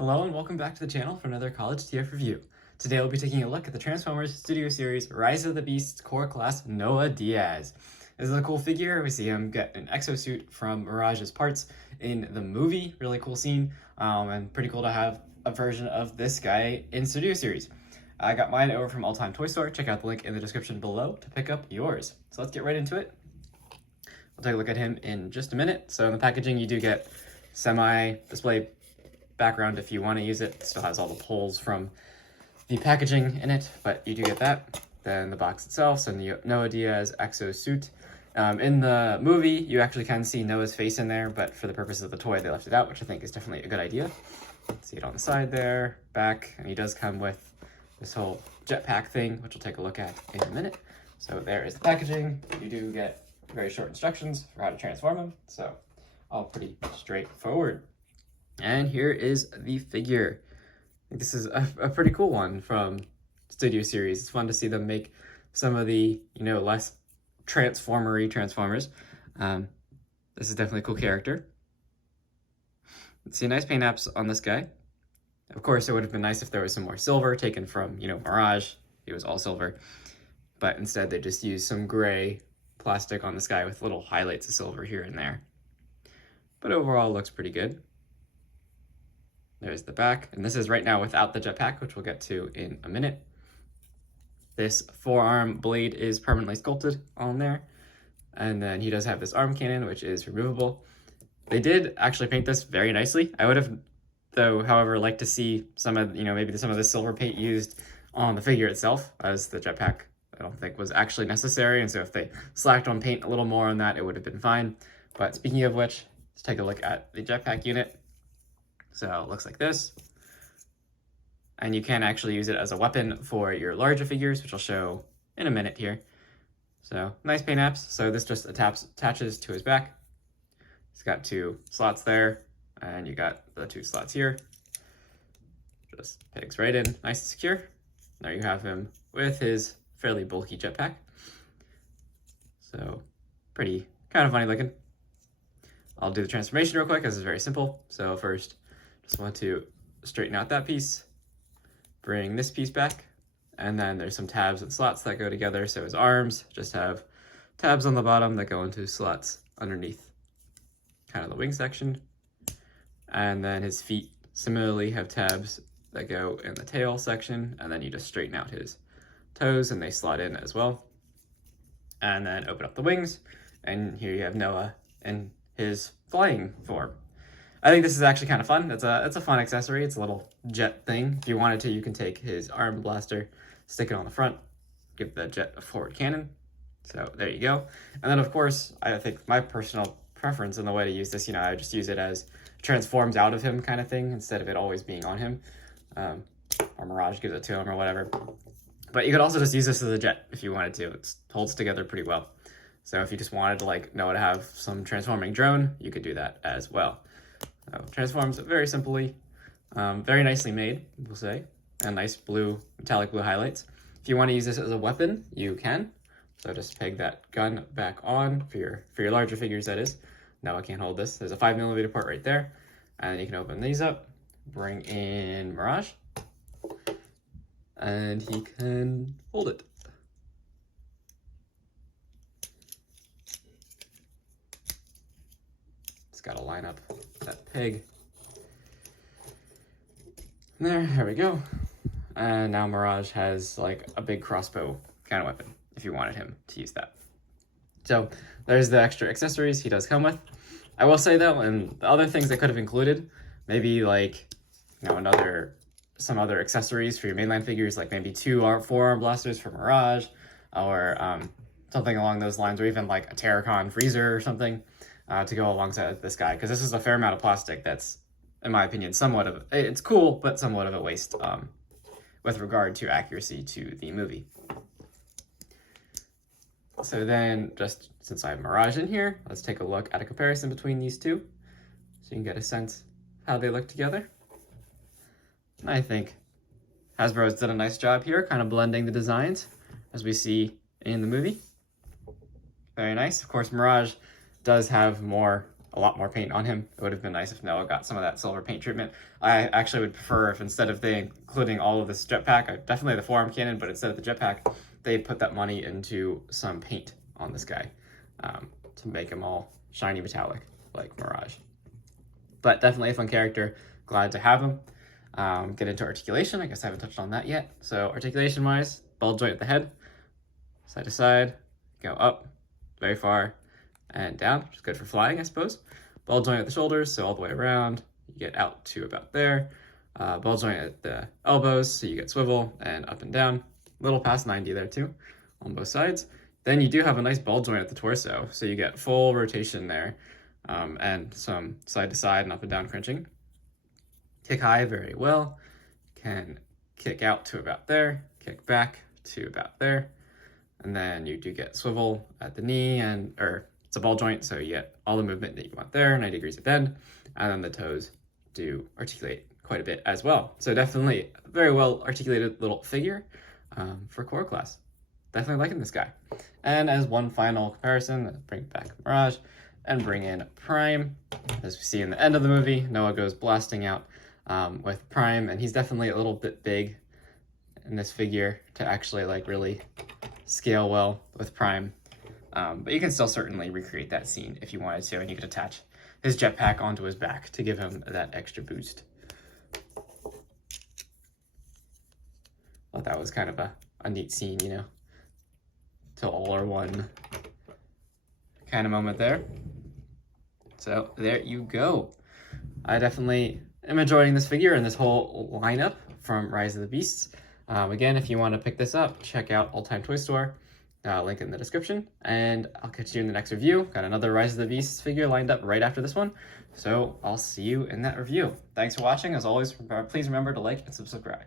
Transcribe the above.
Hello and welcome back to the channel for another College TF review. Today we'll be taking a look at the Transformers Studio Series Rise of the Beasts Core Class Noah Diaz. This is a cool figure. We see him get an exosuit from Mirage's parts in the movie. Really cool scene, and pretty cool to have a version of this guy in Studio Series. I got mine over from All Time Toy Store. Check out the link in the description below to pick up yours. So let's get right into it. We'll take a look at him in just a minute. So in the packaging you do get semi-display background if you want to use it. It still has all the poles from the packaging in it, but you do get that. Then the box itself, so Noah Diaz exosuit. In the movie, you actually can see Noah's face in there, but for the purpose of the toy, they left it out, which I think is definitely a good idea. See it on the side there, back, and he does come with this whole jetpack thing, which we'll take a look at in a minute. So there is the packaging. You do get very short instructions for how to transform him, so all pretty straightforward. And here is the figure. I think this is a pretty cool one from Studio Series. It's fun to see them make some of the, less transformery Transformers. This is definitely a cool character. Let's see, nice paint apps on this guy. Of course, it would have been nice if there was some more silver taken from, Mirage. He was all silver. But instead, they just used some gray plastic on this guy with little highlights of silver here and there. But overall, it looks pretty good. There's the back, and this is right now without the jetpack, which we'll get to in a minute. This forearm blade is permanently sculpted on there, and then he does have this arm cannon, which is removable. They did actually paint this very nicely. I would have, though, however, liked to see some of, maybe some of the silver paint used on the figure itself, as the jetpack I don't think was actually necessary, and so if they slacked on paint a little more on that, it would have been fine. But speaking of which, let's take a look at the jetpack unit. So it looks like this, and you can actually use it as a weapon for your larger figures, which I'll show in a minute here. So nice paint apps. So this just attaches to his back. It's got two slots there, and you got the two slots here. Just pegs right in, nice and secure. There you have him with his fairly bulky jetpack. So pretty kind of funny looking. I'll do the transformation real quick, as it's very simple. So first, just want to straighten out that piece, bring this piece back, and then there's some tabs and slots that go together. So his arms just have tabs on the bottom that go into slots underneath kind of the wing section. And then his feet similarly have tabs that go in the tail section, and then you just straighten out his toes and they slot in as well. And then open up the wings, and here you have Noah in his flying form. I think this is actually kind of fun. It's a fun accessory. It's a little jet thing. If you wanted to, you can take his arm blaster, stick it on the front, give the jet a forward cannon. So there you go. And then of course, I think my personal preference in the way to use this, I just use it as transforms out of him kind of thing instead of it always being on him. Or Mirage gives it to him or whatever. But you could also just use this as a jet if you wanted to. It holds together pretty well. So if you just wanted to Noah to have some transforming drone, you could do that as well. So transforms very simply, very nicely made, we'll say, and nice metallic blue highlights. If you want to use this as a weapon, you can. So just peg that gun back on for your larger figures, that is. No, I can't hold this. There's a 5mm port right there, and then you can open these up, bring in Mirage, and he can hold it. Got to line up that peg. There we go. And now Mirage has a big crossbow kind of weapon if you wanted him to use that. So there's the extra accessories he does come with. I will say though, and the other things they could have included, maybe some other accessories for your mainline figures, like maybe 2 forearm blasters for Mirage, or something along those lines, or even a Terracon freezer or something. To go alongside this guy, because this is a fair amount of plastic that's, in my opinion, it's cool, but somewhat of a waste with regard to accuracy to the movie. So then, just since I have Mirage in here, let's take a look at a comparison between these two, so you can get a sense of how they look together. And I think Hasbro's done a nice job here, kind of blending the designs, as we see in the movie. Very nice. Of course, Mirage does have more a lot more paint on him. It would have been nice if Noah got some of that silver paint treatment. I actually would prefer if instead of they including all of this jetpack, definitely the forearm cannon, but instead of the jetpack, they put that money into some paint on this guy to make him all shiny metallic like Mirage. But definitely a fun character. Glad to have him. Get into articulation. I guess I haven't touched on that yet. So articulation-wise, ball joint at the head, side to side, go up, very far, and down, which is good for flying, I suppose. Ball joint at the shoulders, so all the way around. You get out to about there. Ball joint at the elbows, so you get swivel and up and down. Little past 90 there too, on both sides. Then you do have a nice ball joint at the torso, so you get full rotation there, and some side to side and up and down crunching. Kick high very well, can kick out to about there, kick back to about there, and then you do get swivel at the knee, or it's a ball joint, so you get all the movement that you want there, 90 degrees at bend, and then the toes do articulate quite a bit as well. So definitely a very well articulated little figure for core class. Definitely liking this guy. And as one final comparison, let's bring back Mirage and bring in Prime. As we see in the end of the movie, Noah goes blasting out with Prime, and he's definitely a little bit big in this figure to actually like really scale well with Prime. But you can still certainly recreate that scene if you wanted to, and you could attach his jetpack onto his back to give him that extra boost. Thought that was kind of a neat scene, you know, to all are one kind of moment there. So there you go. I definitely am enjoying this figure and this whole lineup from Rise of the Beasts. Again, if you want to pick this up, check out Old Time Toy Store. Link in the description. And I'll catch you in the next review. Got another Rise of the Beasts figure lined up right after this one. So I'll see you in that review. Thanks for watching. As always, please remember to like and subscribe.